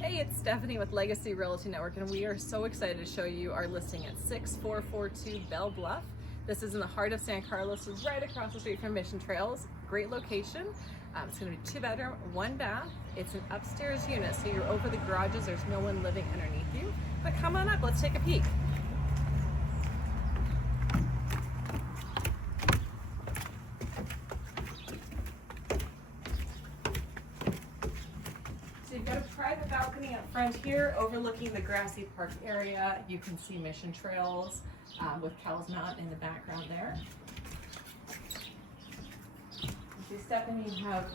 Hey, it's Stephanie with Legacy Realty Network, and we are so excited to show you our listing at 6442 Bell Bluff. This is in the heart of San Carlos, right across the street from Mission Trails. Great location. It's going to be 2-bedroom, 1 bath. It's an upstairs unit, so you're over the garages. There's no one living underneath you. But come on up, let's take a peek. So you've got a private balcony up front here overlooking the grassy park area. You can see Mission Trails with Cowles Mountain in the background there. As you step in, you have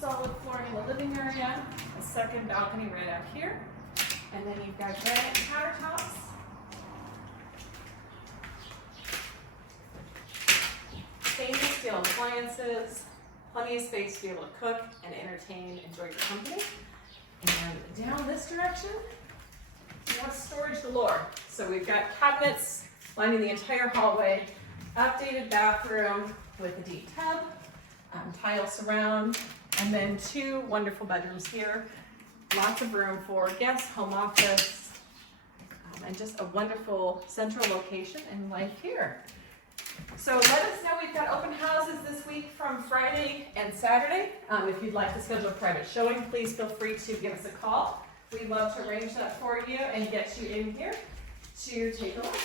solid flooring in the living area, a second balcony right out here, and then you've got granite countertops. Stainless steel appliances, plenty of space to be able to cook and entertain, enjoy your company. And down this direction, you have storage galore. So we've got cabinets lining the entire hallway, updated bathroom with a deep tub, tile surround, and then 2 wonderful bedrooms here. Lots of room for guests, home office, and just a wonderful central location in life here. So let us know, we've got open houses this week from Friday and Saturday. If you'd like to schedule a private showing, please feel free to give us a call. We'd love to arrange that for you and get you in here to take a look.